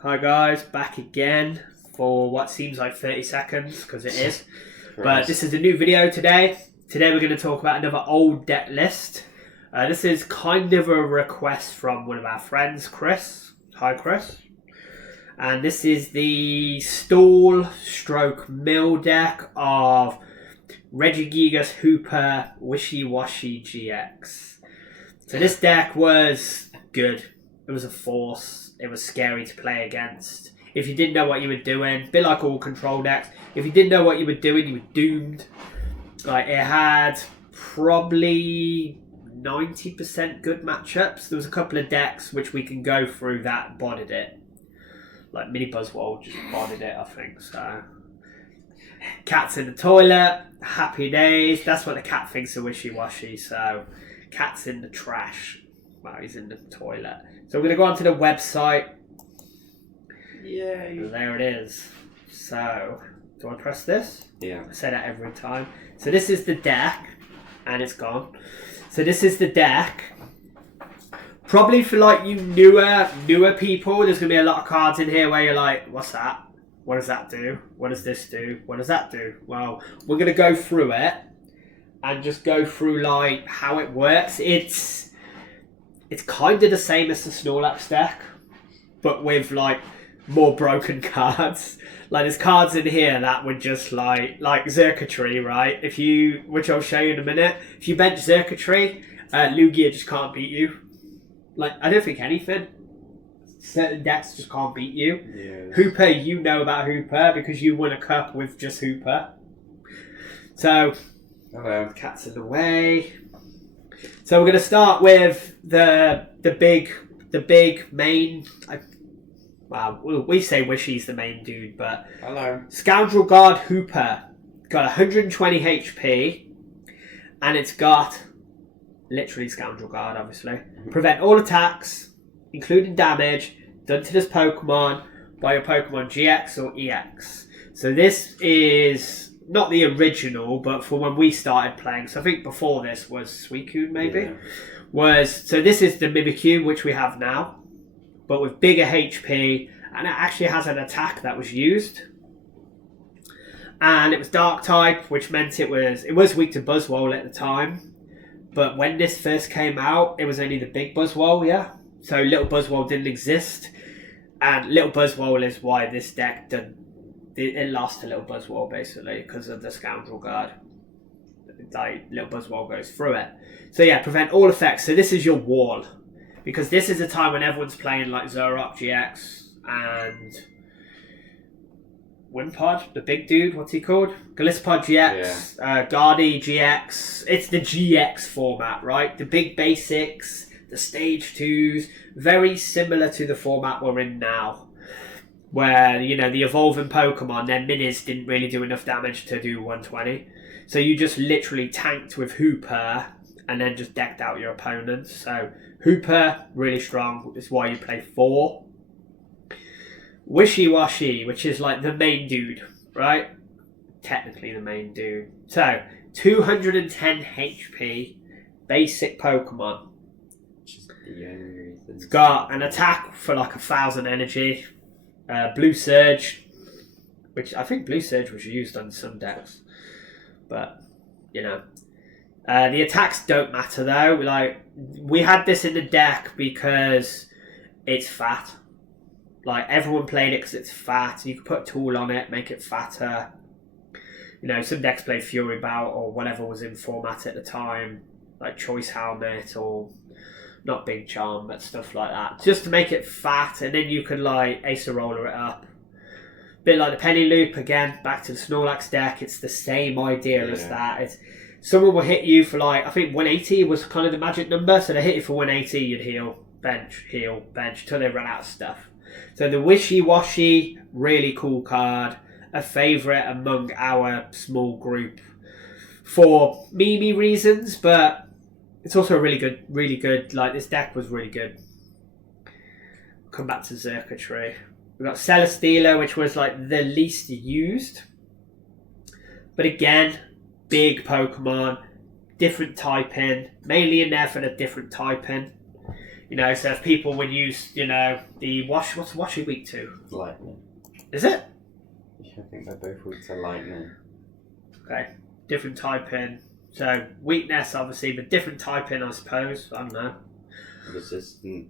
Hi guys, back again for what seems like 30 seconds, because it is. Right. But this is a new video today. Today we're going to talk about another old deck list. This is kind of a request from one of our friends, Chris. Hi Chris. And this is the stall stroke mill deck of Regigigas Hooper Wishiwashi GX. So this deck was good. It was a force. It was scary to play against. If you didn't know what you were doing, a bit like all control decks, if you didn't know what you were doing, you were doomed. Like, it had probably 90% good matchups. There was a couple of decks which we can go through that bodied it. Like Mini Buzzwole just bodied it, I think. So, cat's in the toilet, happy days. That's what the cat thinks of Wishiwashi. So, cat's in the trash. Well, he's in the toilet. So we're going to go onto the website. Yay. And there it is. So, do I press this? Yeah. I say that every time. So this is the deck. And it's gone. So this is the deck. Probably for like you newer people, there's going to be a lot of cards in here where you're like, what's that? What does that do? What does this do? What does that do? Well, we're going to go through it. And just go through like how it works. It's kind of the same as the Snorlax deck, but with like more broken cards. Like there's cards in here that would just like Xurkitree, right? Which I'll show you in a minute. If you bench Xurkitree, Lugia just can't beat you. Like I don't think anything. Certain decks just can't beat you. Yeah. Hooper, you know about Hooper because you won a cup with just Hooper. So, Hello. Cat's in the way. So we're going to start with the big main. We say Wishy's the main dude, but Hello. Scoundrel Guard Hooper got 120 HP, and it's got literally Scoundrel Guard, obviously. Prevent all attacks, including damage, done to this Pokemon by your Pokemon GX or EX. So this is not the original, but for when we started playing. So I think before this was Suicune, maybe. Yeah. So this is the Mimikyu, which we have now, but with bigger HP, and it actually has an attack that was used. And it was Dark type, which meant it was weak to Buzzwole at the time. But when this first came out, it was only the big Buzzwole, yeah. So Little Buzzwole didn't exist, and Little Buzzwole is why this deck it lost a Little Buzzwole basically because of the Scoundrel Guard. Like Little Buzzwole goes through it. So yeah, prevent all effects. So this is your wall, because this is a time when everyone's playing like Zoroark GX and Wimpod, the big dude. What's he called? Gliscod GX, Guardy GX. It's the GX format, right? The big basics, the stage 2s, very similar to the format we're in now. Where, the evolving Pokemon, their minis didn't really do enough damage to do 120. So you just literally tanked with Hooper and then just decked out your opponents. So Hooper, really strong. Is why you play 4. Wishiwashi, which is like the main dude, right? Technically the main dude. So, 210 HP, basic Pokemon. It's got an attack for like 1,000 energy. Blue Surge, which I think Blue Surge was used on some decks, but the attacks don't matter though. Like we had this in the deck because it's fat. Like everyone played it because it's fat. You could put a tool on it, make it fatter. Some decks played Fury Bout or whatever was in format at the time, like Choice Helmet or. Not Big Charm, but stuff like that. Just to make it fat, and then you could like Acerola it up. Bit like the Penny Loop, again, back to the Snorlax deck. It's the same idea as that. Someone will hit you for like, I think 180 was kind of the magic number, so they hit you for 180, you'd heal, bench, till they run out of stuff. So the Wishiwashi, really cool card. A favourite among our small group for meme reasons, but it's also really good. Like, this deck was really good. Come back to Xurkitree. We've got Celesteela, which was like the least used. But again, big Pokemon, different typing. Mainly in there for the different typing. You know, so if people would use, you know, what's Washi weak to? Lightning. Is it? Yeah, I think they're both weak to lightning. Okay, different typing. So weakness, obviously, but different typing, I suppose. I don't know. Resistant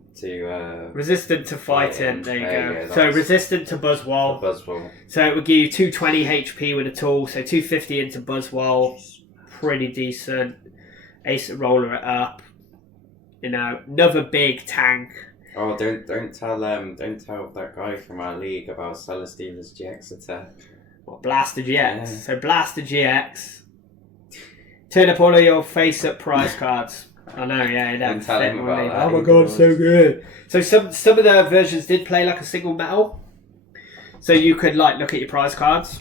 to fighting. There you go. Yeah, so resistant to Buzzwole. Buzzwole. So it would give you 220 HP with a tool. So 250 into Buzzwole, pretty decent. Ace roller it up. You know, another big tank. Oh, don't tell that guy from our league about Celesteela's GX attack. What, Blaster GX? Yeah. So Blaster GX. Turn up all of your face-up prize cards. I know, yeah. Don't tell him about that. Oh my god, so good. So some of the versions did play like a single metal. So you could like look at your prize cards.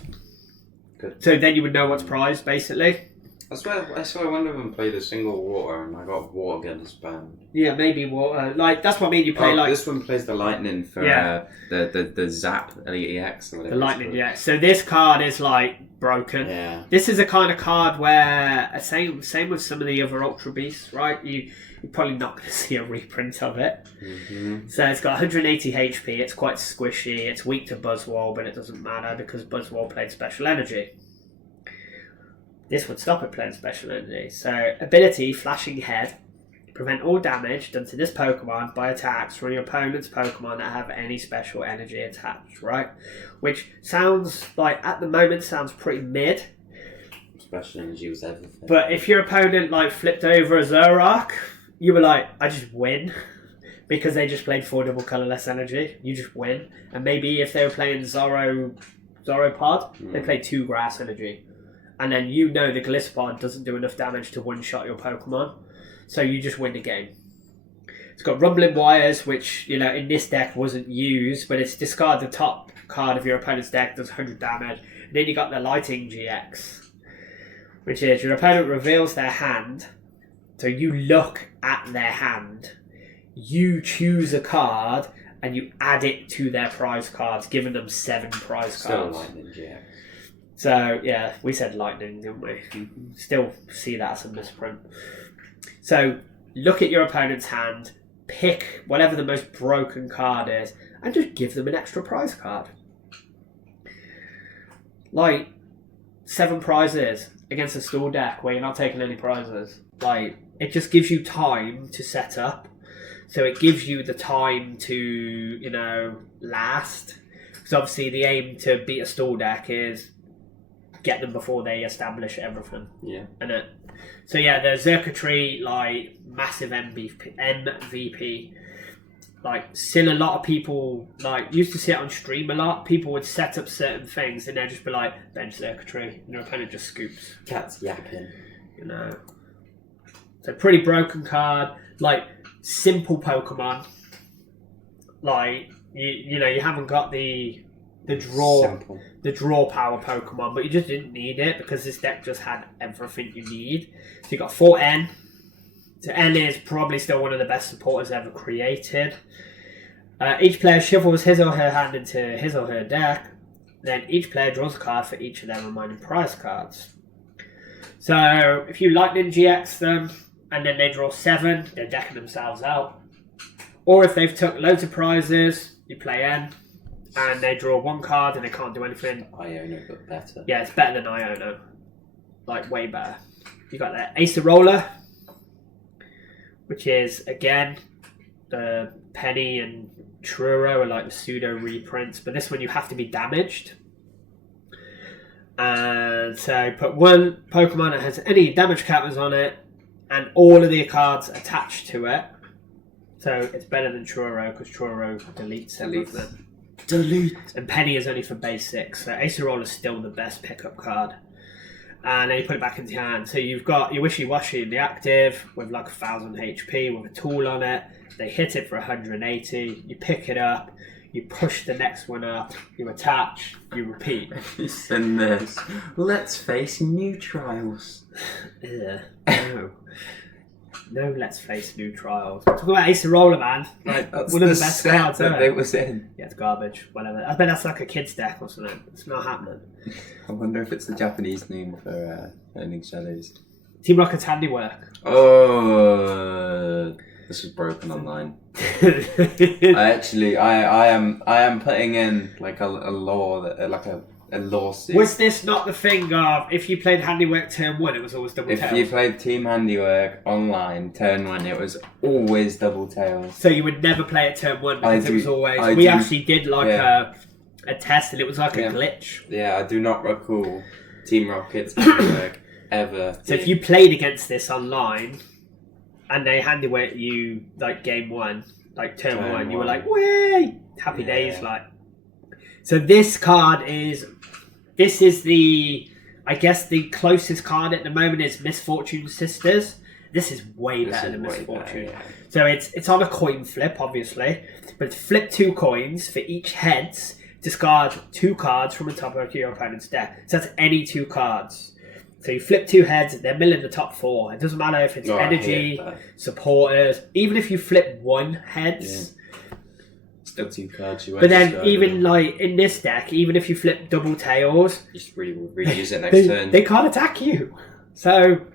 Good. So then you would know what's prized, basically. I swear one of them played a single water and I got water guns banned. Yeah, maybe water. Like that's what I mean. You play like this one plays the lightning for the Zap Elite EX or whatever. The lightning, yeah. So this card is like broken. Yeah. This is a kind of card where same with some of the other Ultra Beasts, right? You're probably not going to see a reprint of it. Mm-hmm. So it's got 180 HP. It's quite squishy. It's weak to Buzzwole, but it doesn't matter because Buzzwole played Special Energy. This would stop it playing Special Energy. So ability, Flashing Head. Prevent all damage done to this Pokemon by attacks from your opponent's Pokemon that have any special energy attached, right? Which sounds like, at the moment, sounds pretty mid. Special energy was everything. But if your opponent like flipped over a Zoroark, you were like, I just win. Because they just played 4 double colourless energy. You just win. And maybe if they were playing Zoropod, they played 2 grass energy. And then you know the Gliscard doesn't do enough damage to one-shot your Pokemon. So you just win the game. It's got Rumbling Wires, which, you know, in this deck wasn't used, but it's discard the top card of your opponent's deck, does 100 damage. And then you got the Lighting GX, which is your opponent reveals their hand. So you look at their hand, you choose a card, and you add it to their prize cards, giving them 7 prize cards. Still Lightning GX. So, yeah, we said Lightning, didn't we? Mm-hmm. Still see that as a misprint. So, look at your opponent's hand, pick whatever the most broken card is, and just give them an extra prize card. Like, 7 prizes against a stall deck where you're not taking any prizes. Like, it just gives you time to set up. So it gives you the time to, you know, last. Because obviously the aim to beat a stall deck is get them before they establish everything. Yeah. So yeah, the circuitry, like, massive MVP. Like, still a lot of people, like, used to see it on stream a lot. People would set up certain things and they'd just be like, bench circuitry. And your opponent just scoops. Cat's yapping. You know. So pretty broken card. Like, simple Pokemon. Like, you know, you haven't got the draw power Pokemon, but you just didn't need it because this deck just had everything you need. So you got 4N. So N is probably still one of the best supporters ever created. Each player shuffles his or her hand into his or her deck. Then each player draws a card for each of their remaining prize cards. So if you Lightning GX them and then they draw 7, they're decking themselves out. Or if they've took loads of prizes, you play N and they draw 1 card and they can't do anything. Iono got better. Yeah, it's better than Iono. Like, way better. You got the Acerola, which is, again, the Penny and Truro are like the pseudo reprints, but this one you have to be damaged. And so put 1 Pokemon that has any damage counters on it, and all of the cards attached to it. So it's better than Truro, because Truro deletes everything. Delete. And Penny is only for basics, so Acerola is still the best pickup card. And then you put it back into your hand. So you've got your Wishiwashi in the active with like 1,000 HP with a tool on it. They hit it for 180. You pick it up. You push the next one up. You attach. You repeat. You send this. Let's face new trials. Yeah. No. No, let's face new trials. Talk about Acerola, man. Like, that's one of the best cards that it was in. Yeah, it's garbage. Whatever. I bet that's like a kid's deck or something. It's not happening. I wonder if it's the Japanese name for Earning Shadows. Team Rocket's handiwork. Oh. This was broken online. I am putting in like a law that a lawsuit. Was this not the thing of if you played Handiwork turn 1, it was always double tails? If you played Team Handiwork online turn 1, it was always double tails. So you would never play it turn 1 because it was always. We actually did like a test and it was like a glitch. Yeah, I do not recall Team Rocket's Handiwork ever. So if you played against this online and they Handiwork you like game 1, like turn 1, you were like, way happy days, like. So this card is. This is I guess the closest card at the moment is Misfortune Sisters. This is way better than Misfortune. So it's on a coin flip, obviously. But flip 2 coins for each heads. Discard 2 cards from the top of your opponent's deck. So that's any 2 cards. So you flip 2 heads, they're milling the top 4. It doesn't matter if it's energy, supporters. Even if you flip 1 heads... Still 2 cards. But then even like in this deck, even if you flip double tails, you just reuse it next turn. They can't attack you. So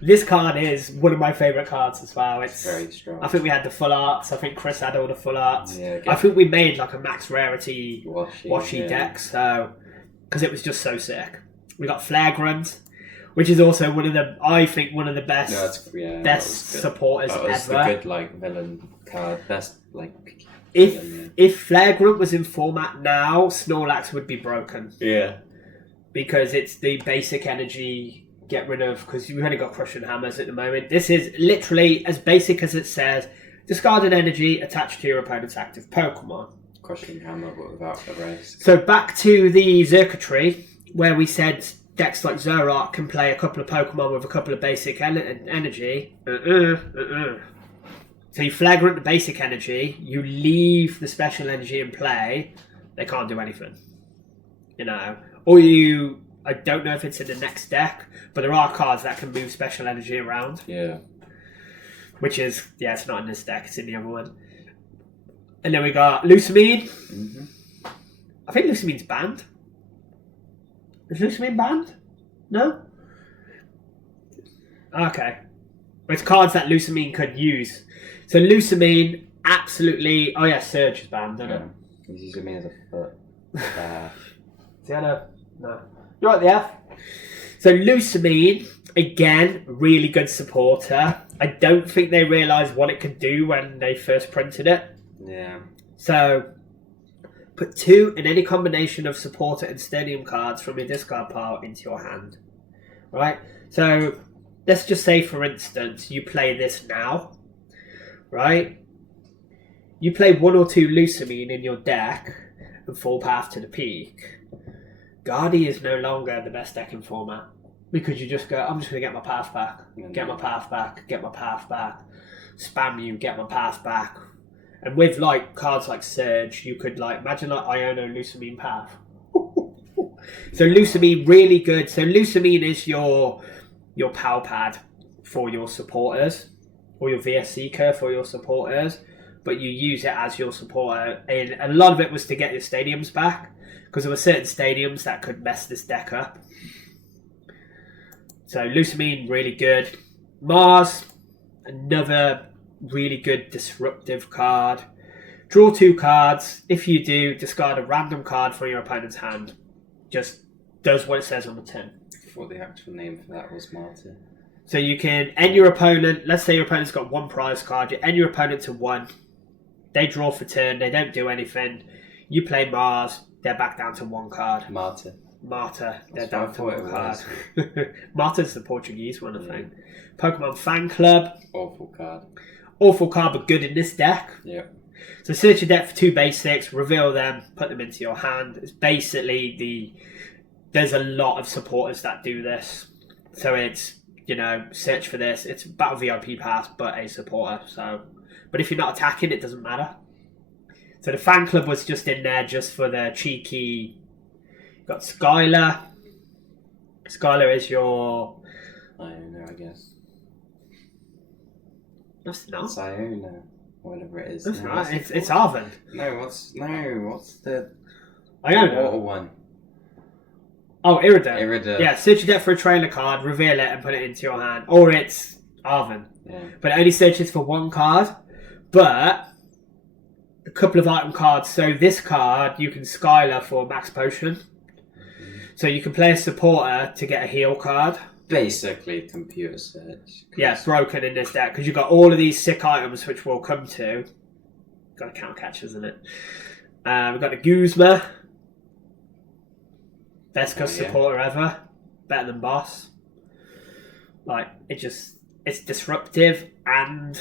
this card is one of my favourite cards as well. It's very strong. I think we had the full arts. I think Chris had all the full arts. Yeah, I think we made like a max rarity Washi deck, so because it was just so sick. We got Flagrant, which is also one of the best supporters ever. That was the good like villain card. Best like. If Flagrant was in format now, Snorlax would be broken. Yeah. Because it's the basic energy get rid of, because you've only got Crushing Hammers at the moment. This is literally as basic as it says. Discard an energy attached to your opponent's active Pokemon. Crushing Hammer, but without the rest. So back to the circuitry, where we said decks like Zoroark can play a couple of Pokemon with a couple of basic energy. So you Flagrant the basic energy, you leave the special energy in play, they can't do anything. You know. Or I don't know if it's in the next deck, but there are cards that can move special energy around. Yeah. Which is, it's not in this deck, it's in the other one. And then we got Lusamine. Mm-hmm. I think Lusamine's banned. Is Lusamine banned? No? Okay. But it's cards that Lusamine could use. So Lusamine, absolutely... Oh yeah, Surge is banned, isn't it? He's using me as a foot. Is he on a... No. You're at the F. So Lusamine, again, really good supporter. I don't think they realised what it could do when they first printed it. Yeah. So, put 2 in any combination of supporter and stadium cards from your discard pile into your hand. Right? So, let's just say, for instance, you play this now. Right? You play 1 or 2 Lusamine in your deck and full path to the peak. Guardy is no longer the best deck in format. Because you just go, I'm just going to get my path back. Get my path back. Get my path back. Spam you, get my path back. And with like cards like Surge, you could like, imagine like Iono Lusamine path. So Lusamine, really good. So Lusamine is your power pad for your supporters. Or your VS Seeker for your supporters. But you use it as your supporter. And a lot of it was to get your stadiums back. Because there were certain stadiums that could mess this deck up. So Lusamine, really good. Mars, another really good disruptive card. Draw 2 cards. If you do, discard a random card from your opponent's hand. Just does what it says on the tin. What the actual name for that was, Martin. So you can end your opponent. Let's say your opponent's got 1 prize card. You end your opponent to 1. They draw for turn. They don't do anything. You play Mars. They're back down to 1 card. Marta. They're down to 1 card. Marta's the Portuguese one, I think. Pokemon Fan Club. Awful card. Awful card, but good in this deck. Yeah. So search your deck for 2 basics, reveal them, put them into your hand. It's basically there's a lot of supporters that do this. So it's, search for this. It's Battle VIP Pass, but a supporter. So, but if you're not attacking, it doesn't matter. So the Fan Club was just in there just for the cheeky. You've got Skylar. Skylar is your... Iona, I guess. That's not. It's Iona, whatever it is. That's right. It's Arven. What's the Iona? water one? Oh, Iridium. Iridium. Yeah, search your deck for a trailer card, reveal it, and put it into your hand. Or it's Arven. Yeah. But it only searches for one card. But a couple of item cards. So this card, you can Skylar for max potion. So you can play a supporter to get a heal card. Basically, computer search. Yeah, it's broken in this deck because you've got all of these sick items, which we'll come to. Got a count catchers in it. We've got the Guzma. Best supporter ever. Better than boss. Like, it's disruptive and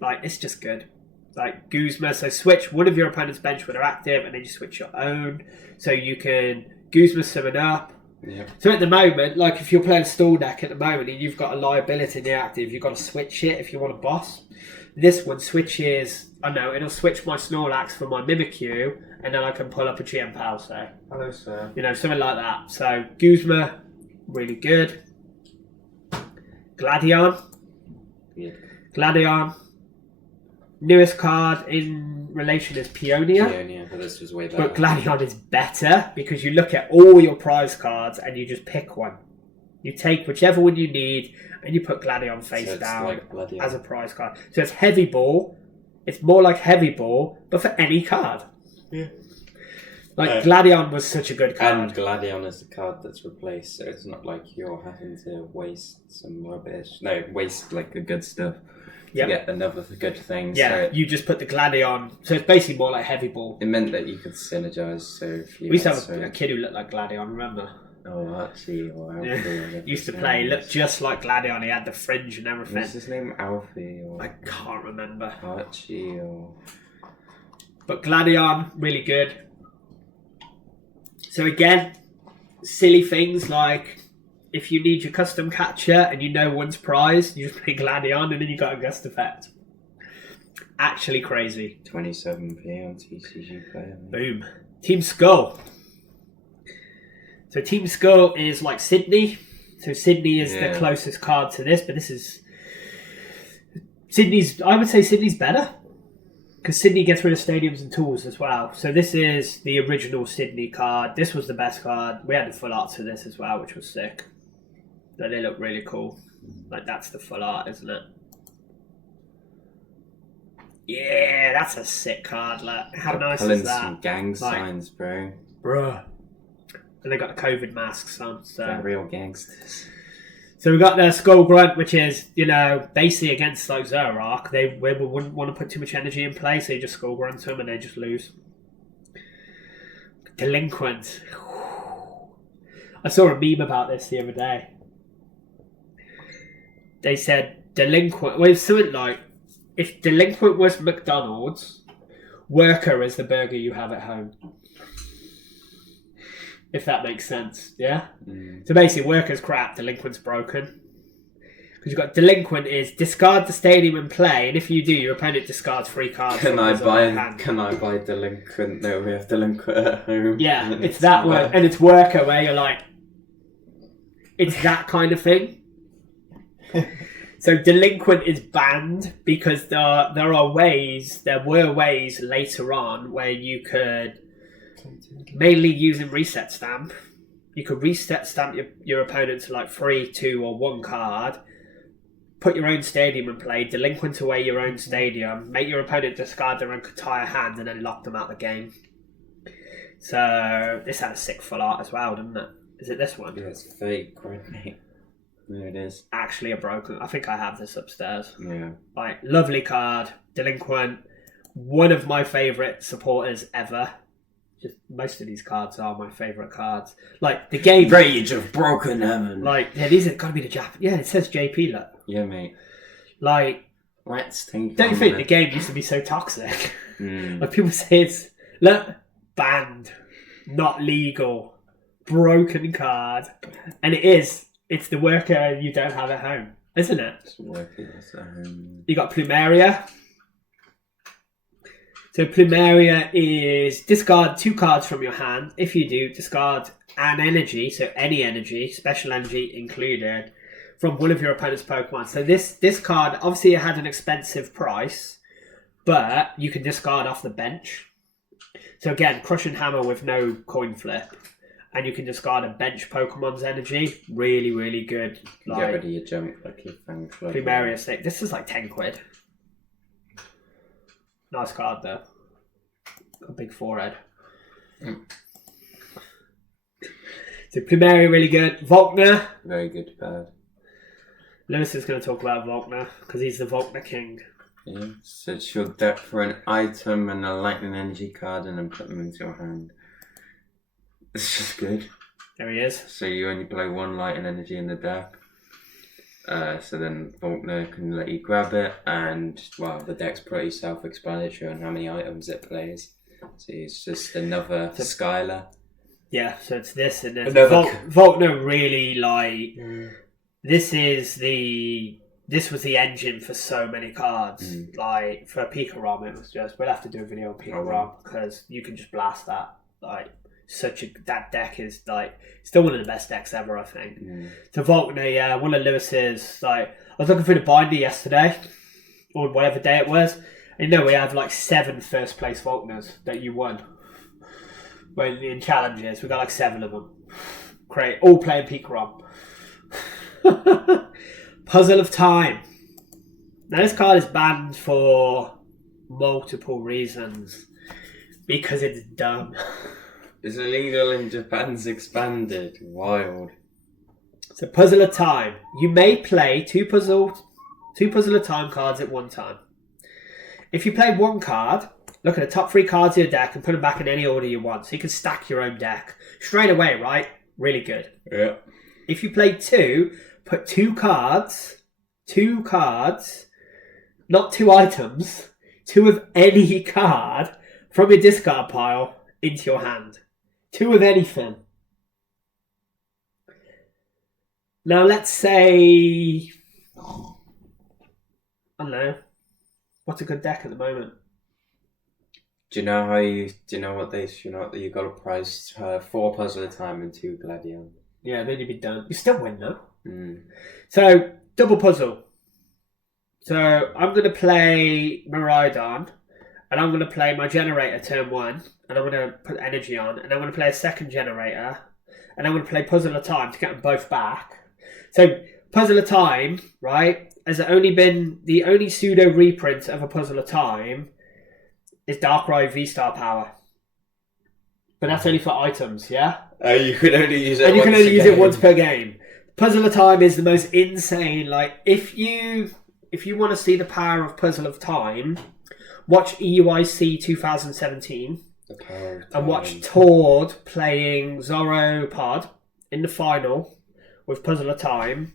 like, it's just good. Like Guzma, so switch one of your opponent's bench when they're active and then you switch your own. So you can Guzma summon up. Yeah. So at the moment, like if you're playing stall deck at the moment and you've got a liability in the active, you've got to switch it if you want a boss. This one switches, it'll switch my Snorlax for my Mimikyu and then I can pull up a GM Pal, say. Hello, sir. Something like that. So Guzma, really good. Gladion. Yeah. Gladion. Newest card in relation is Peonia. Peonia, but this was way better. But Gladion is better because you look at all your prize cards and you just pick one. You take whichever one you need and you put Gladion face down like as a prize card. So it's heavy ball. It's more like heavy ball, but for any card. Yeah. Like Gladion was such a good card. And Gladion is the card that's replaced, so it's not like you're having to waste some rubbish. No, waste like the good stuff. To get another good thing. Yeah, so you just put the Gladion. So it's basically more like heavy ball. It meant that you could synergize. So if you we used to have a kid who looked like Gladion, remember? Oh, Archie or Alfie. Used to play, looked just like Gladion. He had the fringe and everything. What's his name? Alfie or I can't remember. Archie or. But Gladion, really good. So again, silly things like if you need your custom catcher and you know one's prize, you just play Gladion and then you got a gust effect. Actually crazy. 27p on TCG Player. Boom. Team Skull. So Team Skull is like Sydney. So Sydney is the closest card to this, but this is I would say Sydney's better. Because Sydney gets rid of stadiums and tools as well. So this is the original Sydney card. This was the best card. We had the full art to this as well, which was sick. So they look really cool. Like that's the full art, isn't it? Yeah, that's a sick card. Like, how nice is that? Some gang signs, bro. Bruh. And they got the COVID masks on. So they're real gangsters. So we got the Skull Grunt, which is, basically against like Zerark. They wouldn't want to put too much energy in play, so you just Skull Grunt them and they just lose. Delinquent. I saw a meme about this the other day. They said Delinquent. Well, it's something like if Delinquent was McDonald's, Worker is the burger you have at home. If that makes sense, yeah? So basically, Worker's crap, Delinquent's broken. Because you've got Delinquent is discard the stadium and play, and if you do, your opponent discards 3 cards. Can I buy Delinquent? No, we have Delinquent at home. Yeah, it's that one. And it's Worker where you're like, it's that kind of thing. So Delinquent is banned because there were ways later on where you could, mainly using reset stamp, you could reset stamp your opponent to like 3, 2 or 1 card, put your own stadium and play, Delinquent away your own stadium, make your opponent discard their entire hand and then lock them out of the game. So this had a sick full art as well, didn't it? Is it this one? Yeah, it's fake, right? Yeah, it is. Actually a broken. I think I have this upstairs. Yeah. Like, lovely card. Delinquent. One of my favourite supporters ever. Just most of these cards are my favourite cards. Like, the game... Rage of Broken Heaven. Like, yeah, these have got to be the Jap... Yeah, it says JP, look. Yeah, mate. Like... Let's think. Don't you think the game used to be so toxic? Mm. Like, people say it's... Look, banned. Not legal. Broken card. And it is. It's the Worker you don't have at home, isn't it? It's working at home. You got Plumeria. So Plumeria is discard 2 cards from your hand. If you do, discard an energy, so any energy, special energy included, from one of your opponent's Pokemon. So this card, obviously it had an expensive price, but you can discard off the bench. So again, Crushing Hammer with no coin flip. and you can discard a bench Pokemon's energy. Really, really good. Get rid of your junk, like your Fang Club. Plumerius thing. This is like 10 quid. Nice card though. Got a big forehead. So Plumeria really good. Volkner. Very good card. Lewis is going to talk about Volkner because he's the Volkner king. Yeah. Search your deck for an item and a lightning energy card and then put them into your hand. It's just good. There he is. So you only play one lightning energy in the deck. So then Volkner can let you grab it, and well, the deck's pretty self-explanatory on how many items it plays. So it's just another Skylar. Yeah, so it's this and then Another... Volkner really like this was the engine for so many cards. Like for Pikarom, it was just we'll have to do a video on Pikarom because you can just blast that like. That deck is like still one of the best decks ever, I think. So Volkner, yeah, one of Lewis's like I was looking through the binder yesterday or whatever day it was. And we have like 7 first place Volkners that you won. When in challenges, we got like 7 of them. Great, all playing Pikarom. Puzzle of Time. Now this card is banned for multiple reasons because it's dumb. It's illegal in Japan's expanded. Wild. So Puzzle of Time. You may play two Puzzle of Time cards at one time. If you play one card, look at the top 3 cards of your deck and put them back in any order you want. So you can stack your own deck. Straight away, right? Really good. Yeah. If you play 2, put 2 cards, not 2 items, 2 of any card from your discard pile into your hand. 2 of anything. Now let's say, I don't know, what's a good deck at the moment? Do you know what you got a prize 4 Puzzle at a time and 2 Gladion. Yeah, then you'd be done. You still win though. So double puzzle. So I'm going to play Miraidon. And I'm going to play my generator turn 1, and I'm going to put energy on, and I'm going to play a second generator, and I'm going to play Puzzle of Time to get them both back. So Puzzle of Time, right, has only been the only pseudo reprint of a Puzzle of Time is Darkrai V-Star Power. But that's only for items, yeah? You can only use it and you can only use it once per game. Puzzle of Time is the most insane, like, if you want to see the power of Puzzle of Time, watch EUIC 2017 and watch Tord playing Zoropod in the final with Puzzle of Time,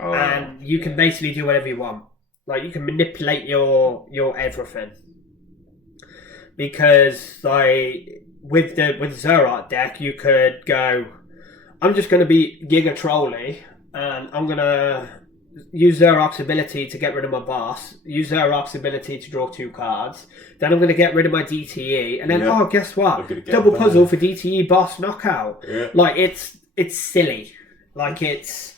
and you can basically do whatever you want. Like you can manipulate your everything because like with the Zoroark deck you could go, I'm just going to be Giga Trolley and I'm going to use Zoroark's ability to get rid of my boss, use Zoroark's ability to draw 2 cards, then I'm going to get rid of my DTE, and then, guess what? Double puzzle for DTE boss knockout. Yeah. Like, it's silly. Like, it's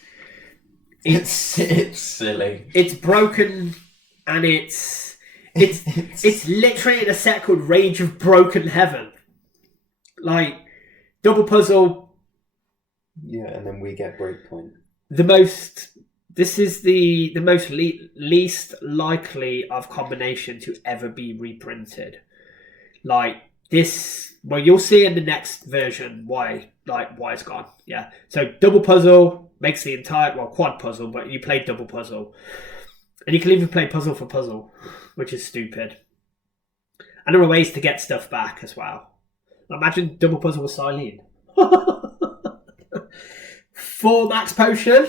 silly. It's broken, and it's literally in a set called Rage of Broken Heaven. Like, double puzzle. Yeah, and then we get breakpoint. This is the most least likely of combination to ever be reprinted. Like this, well, you'll see in the next version why it's gone. Yeah. So double puzzle makes the entire quad puzzle, but you play double puzzle, and you can even play puzzle for puzzle, which is stupid. And there are ways to get stuff back as well. Imagine double puzzle with Silene. 4 Max Potion.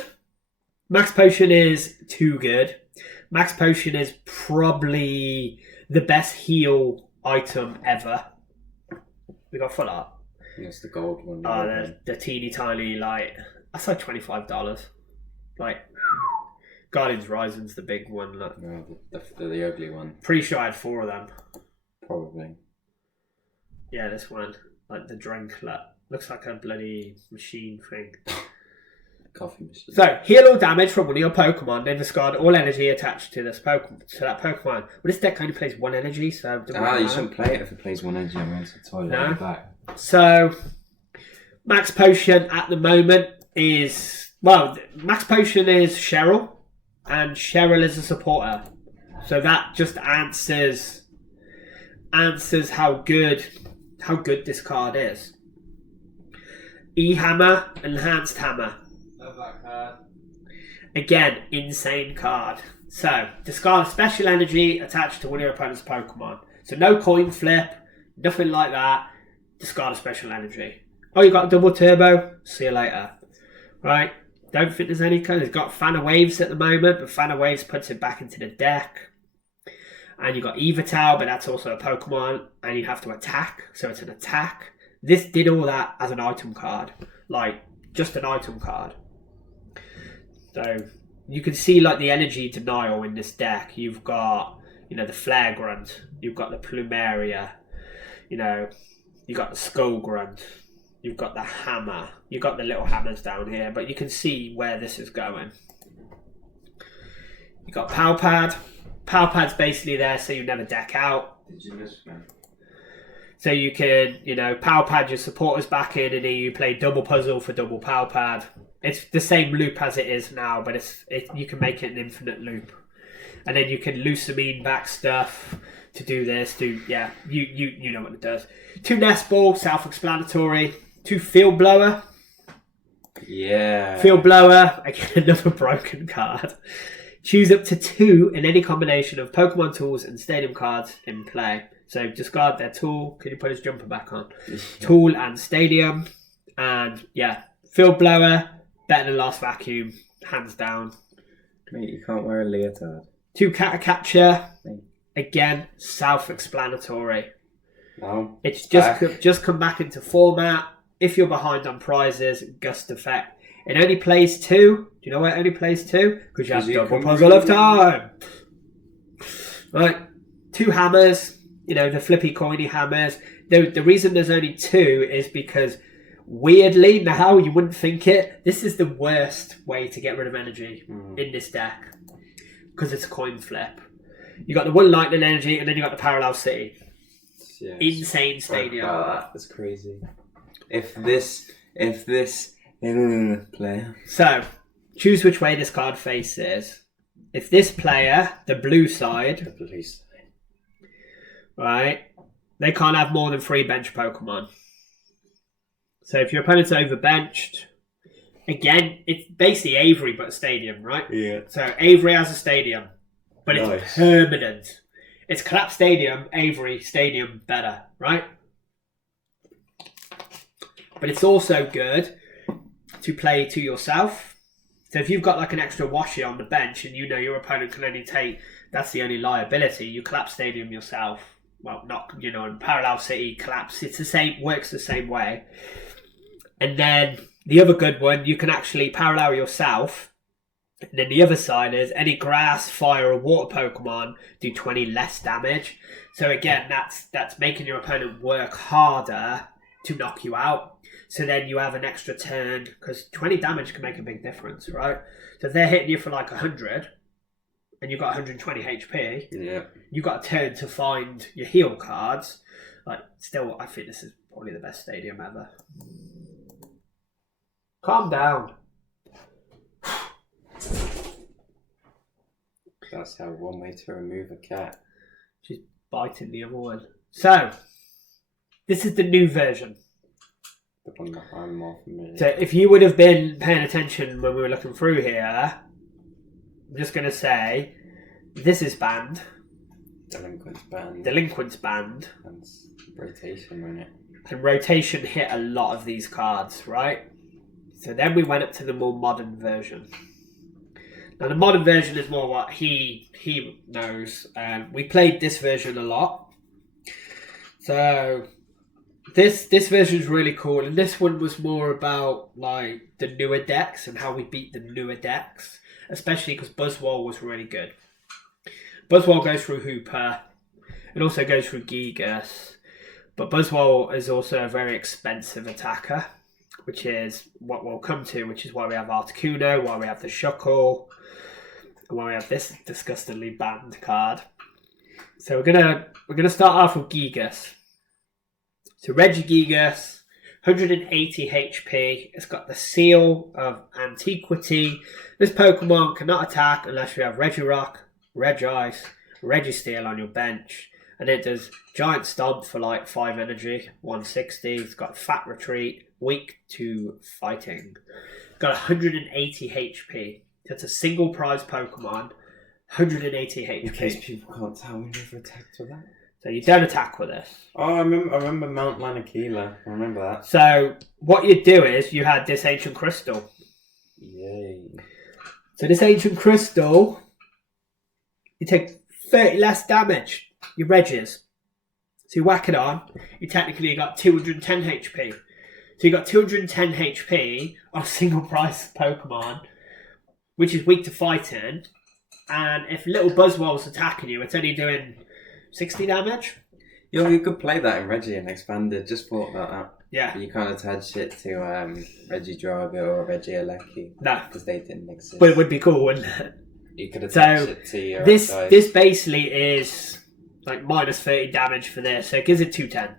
Max Potion is too good. Max Potion is probably the best heal item ever. We got full art. That's the gold one. The teeny tiny, like, that's like $25. Like, Guardians Rising's the big one. Look. No, the ugly one. Pretty sure I had 4 of them. Probably. Yeah, this one. Like the Drinklet. Looks like a bloody machine thing. Coffee machine. So, heal all damage from one of your Pokemon, then discard all energy attached to that Pokemon. Well, this deck only plays 1 energy, so... you shouldn't play it if it plays 1 energy. I went to the toilet and back. So, Max Potion at the moment is, well, Max Potion is Cheryl, and Cheryl is a supporter. So that just answers how good this card is. E-Hammer, Enhanced Hammer. Love that card. Again, insane card. So, discard a special energy attached to one of your opponent's Pokemon. So no coin flip, nothing like that. Discard a special energy. Oh, you got a double turbo? See you later. Right, don't think there's any code. It's got Fan of Waves at the moment, but Fan of Waves puts it back into the deck. And you've got Evital, but that's also a Pokemon, and you have to attack, so it's an attack. This did all that as an item card, like just an item card. So you can see like the energy denial in this deck. You've got, the Flare Grunt, you've got the Plumeria, you've got the Skull Grunt, you've got the Hammer, you've got the little hammers down here, but you can see where this is going. You've got Power Pad. Power Pad's basically there so you never deck out. Did you miss me? So you can, Power Pad your supporters back in, and then you play double puzzle for double Power Pad. It's the same loop as it is now, but you can make it an infinite loop. And then you can Lucamine back stuff to do this. You know what it does. 2 Nest Ball, self-explanatory. 2 Field Blower. Yeah. Field Blower, again, another broken card. Choose up to 2 in any combination of Pokemon tools and stadium cards in play. So discard their tool. Can you put his jumper back on? Tool and stadium. And Field Blower, better than Last Vacuum, hands down. Mate, you can't wear a leotard. 2 Catcher. Again, self-explanatory. No. It's just come back into format. If you're behind on prizes, Gust Effect. It only plays 2. Do you know why it only plays 2? Because you have double puzzle of time. Right. 2 hammers. The flippy coiny hammers. The reason there's only 2 is because, weirdly, now you wouldn't think it, this is the worst way to get rid of energy in this deck. Because it's a coin flip. You got the 1 lightning energy, and then you got the Parallel City. Yes. Insane stadium. That's crazy. If this player. So, choose which way this card faces. If this player, the blue side, right, they can't have more than 3 bench Pokemon. So if your opponent's overbenched, again, it's basically Avery but a stadium, right? Yeah. So Avery has a stadium, but nice. It's permanent. It's Collapse Stadium, Avery, Stadium, better, right? But it's also good to play to yourself. So if you've got like an extra Washi on the bench and your opponent can only take, that's the only liability, you Collapse Stadium yourself. Well, not, in Parallel City, Collapse, it's the same, works the same way. And then the other good one, you can actually parallel yourself. And then the other side is any grass, fire, or water Pokemon do 20 less damage. So again, that's making your opponent work harder to knock you out. So then you have an extra turn, because 20 damage can make a big difference, right? So if they're hitting you for like 100, and you've got 120 HP, you've got a turn to find your heal cards. Like, still, I think this is probably the best stadium ever. Calm down. That's how one way to remove a cat. She's biting the other one. So, this is the new version. The one that I'm more familiar. So, if you would have been paying attention when we were looking through here, I'm just going to say, this is banned. Delinquent's banned. Delinquent's banned. And rotation on it. And rotation hit a lot of these cards, right? So then we went up to the more modern version. Now the modern version is more what he knows. We played this version a lot. So this version is really cool, and this one was more about like the newer decks and how we beat the newer decks, especially because Buzzwole was really good. Buzzwole goes through Hooper. It also goes through Gigas. But Buzzwole is also a very expensive attacker, which is what we'll come to, which is why we have Articuno, why we have the Shuckle, and why we have this disgustingly banned card. So we're gonna start off with Gigas. So Regigigas 180 HP. It's got the Seal of Antiquity. This Pokemon cannot attack unless you have Regirock, Regice, Registeel on your bench. And it does Giant Stomp for like 5 energy, 160. It's got Fat Retreat, weak to fighting. It's got 180 HP. That's a single prize Pokemon. 180 HP. In case people can't tell, we never attacked with that. So you don't attack with this. Oh, I remember Mount Lanakila. I remember that. So what you do is you had this Ancient Crystal. Yay. So this Ancient Crystal, you take 30 less damage. Your Regis. So you whack it on. You technically got 210 HP. So you got 210 HP on a single price Pokemon, which is weak to fighting. And if little Buzzwole's attacking you, it's only doing 60 damage. Yo, you could play that in Reggie and Expanded. Just thought about that. Yeah. But you can't attach it to Reggie Drago or Reggie Alecki. No. Because they didn't exist. But it would be cool, wouldn't it? You could attach it to your this basically is like minus 30 damage for this. So it gives it 210.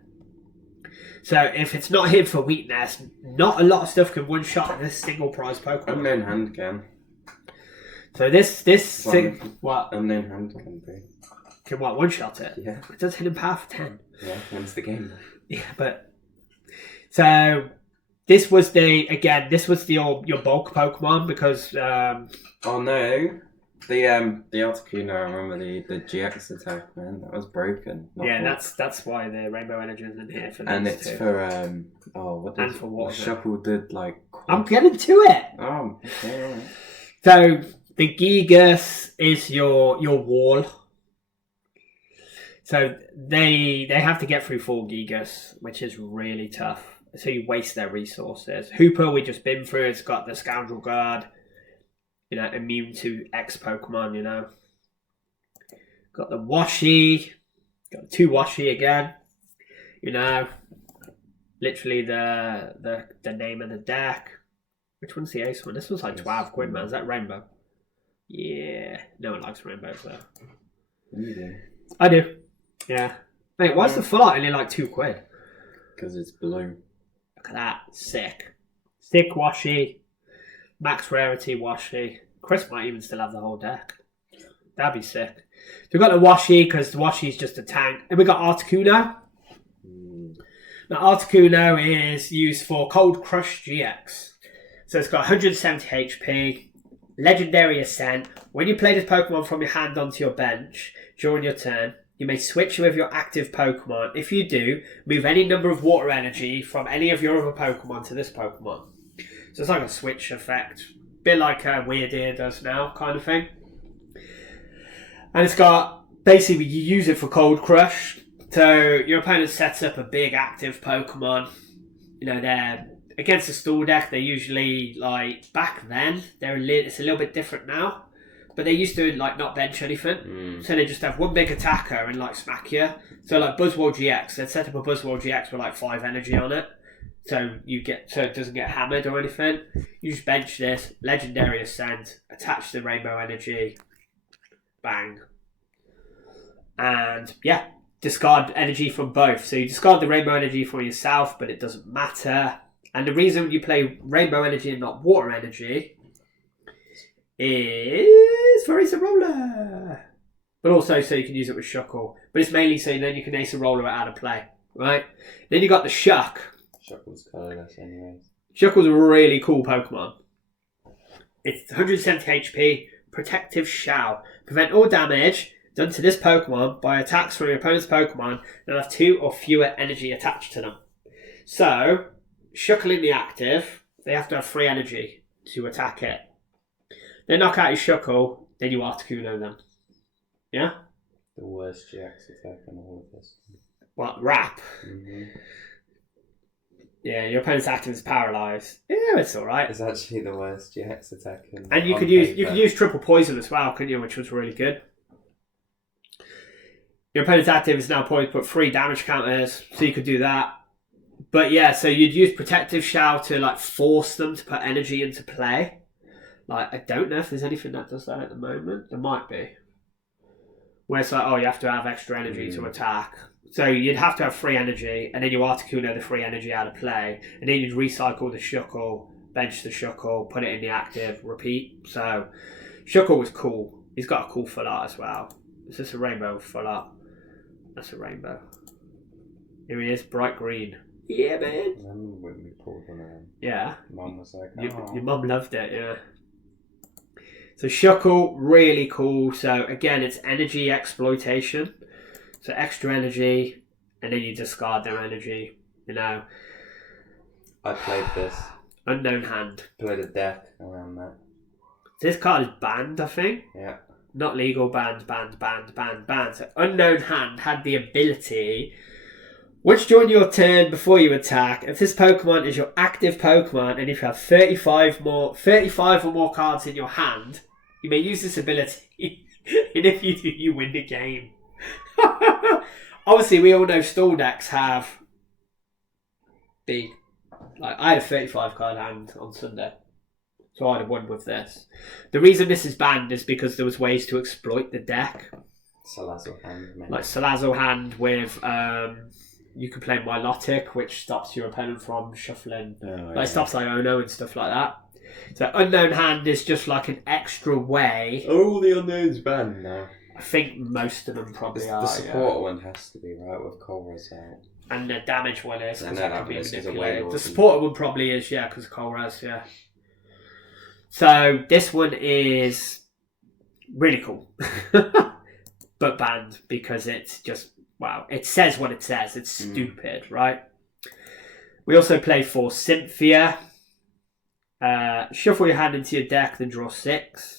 So if it's not hit for weakness, not a lot of stuff can one-shot this single prize Pokemon. Unknown Hand can. So this what? Unknown Hand can be. Can what, one-shot it? Yeah. It does hidden power for 10. Yeah, wins the game. Yeah, but... So, this was your bulk Pokemon because... Oh no. The Articuno, I remember the GX attack, man. That was broken. Yeah, that's why the Rainbow Energy is in here for this. And it's too. for, what did... And for what? Shuckle did, like... I'm getting to it! Oh, okay, alright. So, the Gigas is your wall. So they have to get through 4 Gigas, which is really tough. So you waste their resources. Hooper, we just been through. It's got the Scoundrel Guard, immune to X Pokemon, Got the Washi. Got 2 Washi again. Literally the name of the deck. Which one's the ace one? This was like 12 quid, man. Is that Rainbow? Yeah. No one likes rainbows though. You do. I do. Yeah. Mate, why's the full art only like 2 quid? Because it's blue. Look at that. Sick. Sick Washi. Max Rarity Washi. Chris might even still have the whole deck. That'd be sick. So we've got the Washi because the Washi's just a tank. And we got Articuno. Now Articuno is used for Cold Crush GX. So it's got 170 HP. Legendary Ascent. When you play this Pokemon from your hand onto your bench during your turn, you may switch with your active Pokemon. If you do, move any number of water energy from any of your other Pokemon to this Pokemon. So it's like a switch effect. Bit like Weird Ear does now, kind of thing. And it's got, basically you use it for Cold Crush. So your opponent sets up a big active Pokemon. They're against the stall deck. They're usually, like, back then, it's a little bit different now. But they used to, like, not bench anything. So they just have one big attacker and, like, smack you. So, like, Buzzwole GX, they'd set up a Buzzwole GX with, like, 5 energy on it. So it doesn't get hammered or anything. You just bench this, Legendary Ascent, attach the Rainbow Energy, bang. And, yeah, discard energy from both. So you discard the Rainbow Energy for yourself, but it doesn't matter. And the reason you play Rainbow Energy and not Water Energy is for Ace Roller. But also so you can use it with Shuckle. But it's mainly so then you can Ace Roller it out of play. Right? Then you got the Shuck. Shuckle's colourless anyways. Shuckle's a really cool Pokemon. It's 170 HP, Protective Shell. Prevent all damage done to this Pokemon by attacks from your opponent's Pokemon that have 2 or fewer energy attached to them. So, Shuckle in the active, they have to have 3 energy to attack it. They knock out your Shuckle, then you Articuno them. Yeah? The worst GX attack in all of this. What? Wrap? Mm-hmm. Yeah, your opponent's active is paralysed. Yeah, it's alright. It's actually the worst GX attack. And you could use triple poison as well, couldn't you? Which was really good. Your opponent's active is now poised, put 3 damage counters, so you could do that. But yeah, so you'd use Protective Shell to like force them to put energy into play. Like, I don't know if there's anything that does that at the moment. There might be. Where it's like, oh, you have to have extra energy to attack. So you'd have to have free energy, and then you Articuno the free energy out of play, and then you'd recycle the Shuckle, bench the Shuckle, put it in the active, repeat. So Shuckle was cool. He's got a cool full art as well. Is this a rainbow full art? That's a rainbow. Here he is, bright green. Yeah, man. I remember when we pulled one around. Yeah. Mum was like, Your mum loved it, yeah. So Shuckle, really cool. So again, it's energy exploitation. So extra energy, and then you discard their energy, you know. I played this. Unknown Hand. Played a deck around that. This card is banned, I think. Yeah. Not legal, banned. So Unknown Hand had the ability, once during your turn before you attack, if this Pokemon is your active Pokemon, and if you have 35 or more cards in your hand, you may use this ability, and if you do, you win the game. Obviously, we all know stall decks have big. Like, I had a 35 card hand on Sunday, so I'd have won with this. The reason this is banned is because there was ways to exploit the deck. Salazzle hand, maybe. Like Salazzle hand with you can play Milotic, which stops your opponent from shuffling. Stops Iono and stuff like that. So Unknown Hand is just like an extra way. Oh, the Unknown's banned now. I think most of them probably are. The support one has to be, right, with Colress out. And the damage one is, because that can be manipulated. The The support one probably is, yeah, because Colress, yeah. So this one is really cool. But banned because it's just, wow, it says what it says. It's stupid, right? We also play for Cynthia. Shuffle your hand into your deck, then draw 6.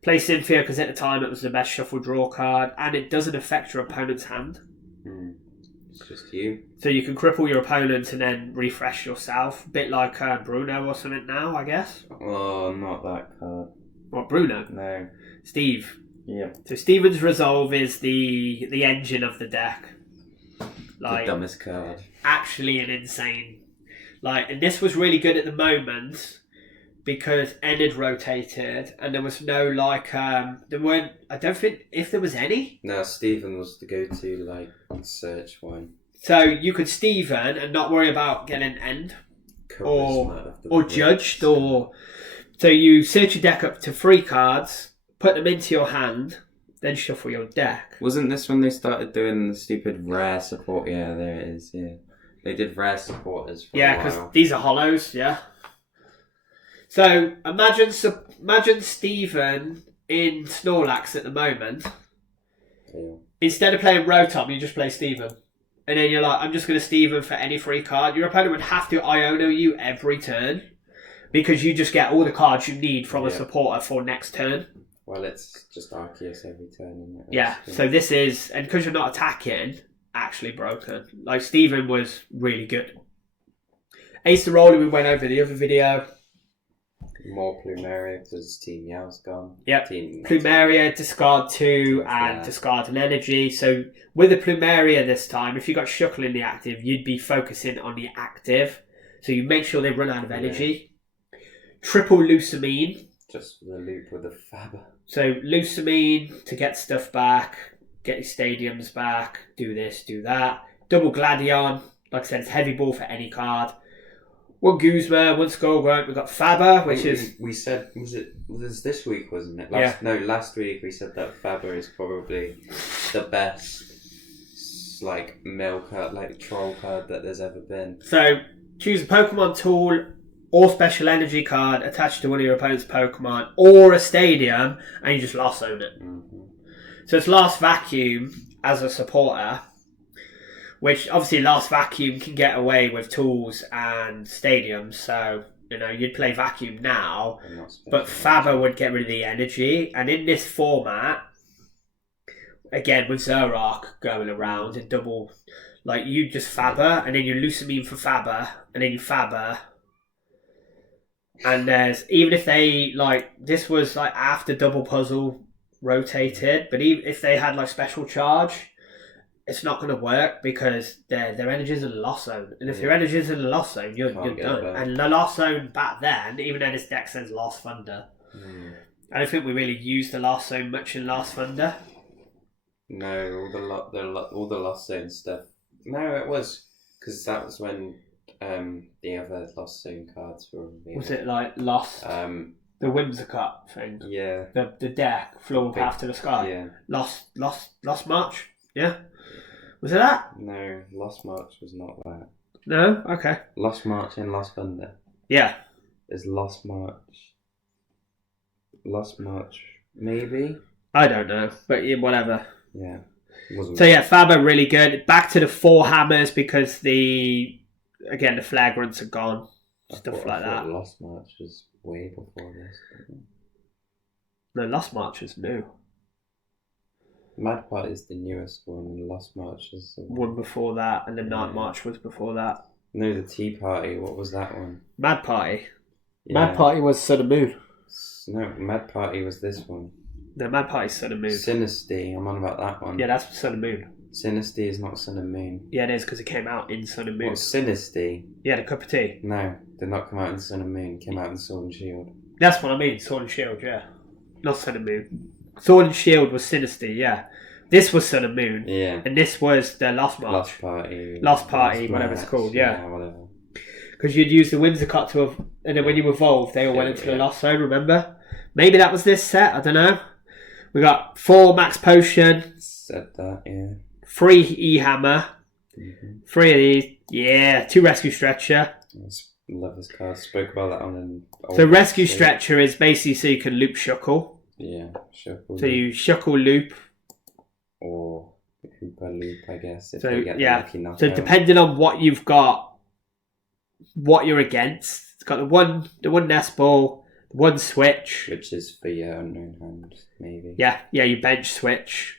Play Cynthia because at the time it was the best shuffle draw card, and it doesn't affect your opponent's hand. It's just you. So you can cripple your opponent and then refresh yourself. A bit like Bruno or something now, I guess. Oh, not that card. What, Bruno? No. Steve. Yeah. So Steven's Resolve is the engine of the deck. Like, the dumbest card. Actually an insane. Like, and this was really good at the moment because N had rotated and there was no there weren't, I don't think, if there was any. No, Steven was the go-to, like, search one. So you could Steven and not worry about getting end or judged, or so you search your deck up to 3 cards, put them into your hand, then shuffle your deck. Wasn't this when they started doing the stupid rare support? Yeah, there it is, yeah. They did rare supporters for a while. Because these are hollows, yeah. So imagine Steven in Snorlax at the moment. Yeah. Instead of playing Rotom, you just play Steven. And then you're like, I'm just going to Steven for any free card. Your opponent would have to Iono you every turn because you just get all the cards you need from a supporter for next turn. Well, it's just Arceus every turn, isn't it? Yeah, so this is, and because you're not attacking, actually broken. Like, Steven was really good. Ace the Roller, we went over the other video. More Plumeria because Team Yow's gone. Yep. Plumeria, discard 2 and discard an energy. So with the Plumeria this time, if you got Shuckle in the active, you'd be focusing on the active. So you make sure they run out of energy. Yeah. Triple Lucamine. Just for the loop with the Faber. So Lucamine to get stuff back, get your stadiums back, do this, do that. Double Gladion. Like I said, it's heavy ball for any card. 1 Guzma, 1 Skullgrunt. We've got Faber, which we said, was this week, wasn't it? Last week we said that Faber is probably the best, like, mill card, like, troll card that there's ever been. So, choose a Pokemon tool or special energy card attached to one of your opponent's Pokemon or a stadium, and you just Last Zone it. Mm-hmm. So it's Last Vacuum as a supporter, which obviously Last Vacuum can get away with tools and stadiums, so, you know, you'd play Vacuum now, but Faber would get rid of the energy, and in this format, again, with Zoroark going around and double, like, you just Faber, and then you Lucamine for Faber, and then you Faber, and there's, even if they, like, this was, like, after Double Puzzle rotated, but even if they had, like, Special Charge, it's not going to work because their energy's in the Lost Zone. And if your energy's in the Lost Zone, you're done. And the Lost Zone back then, even though this deck says Lost Thunder, I don't think we really used the Lost Zone much in Lost Thunder. No, all the Lost Zone stuff. No, it was because that was when the other Lost Zone cards were revealed. Was it like Lost? The Whimsicott thing. Yeah. The deck, Floor Path to the Sky. Yeah. Lost March. Yeah. Was it that? No, Lost March was not that. No. Okay. Lost March and Lost Thunder. Yeah. Is Lost March? Lost March, maybe. I don't know, but yeah, whatever. Yeah. So yeah, Faber really good. Back to the 4 hammers because the flagrants are gone. Stuff like that. Lost March was way before this. No, Lost March is new. Mad Party is the newest one, and Lost March is the one before that, and then Night March was before that. No, the Tea Party. What was that one? Mad Party. Yeah. Mad Party was Sun and Moon. No, Mad Party was this one. No, Mad Party's Sun and Moon. Sinisty, I'm on about that one. Yeah, that's Sun and Moon. Sinisty is not Sun and Moon. Yeah, it is because it came out in Sun and Moon. What, Sinisty? Yeah, the cup of tea. No, did not come out in Sun and Moon. Came out in Sword and Shield. That's what I mean, Sword and Shield, yeah. Not Sun and Moon. Sword and Shield was Sinisty, yeah. This was Sun and Moon. Yeah. And this was the Lost March. Lost Party. Lost Party, whatever it's called, yeah. Whatever. Because you'd use the Whimsicott and then when you evolved, they all went into the Lost Zone, remember? Maybe that was this set, I don't know. We got 4 Max Potion. Said that, yeah. 3 E-Hammer. Mm-hmm. 3 of these. Yeah, 2 Rescue Stretcher. Love this card. Spoke about that on So Rescue Stretcher is basically so you can loop Shuckle. Yeah, Shuckle. So you Shuckle loop. Or Hooper loop, I guess. If So they get yeah, lucky enough so depending on what you've got, what you're against. It's got the one nest ball, the 1 switch. Which is for your unknown hand, maybe. Yeah, you bench switch.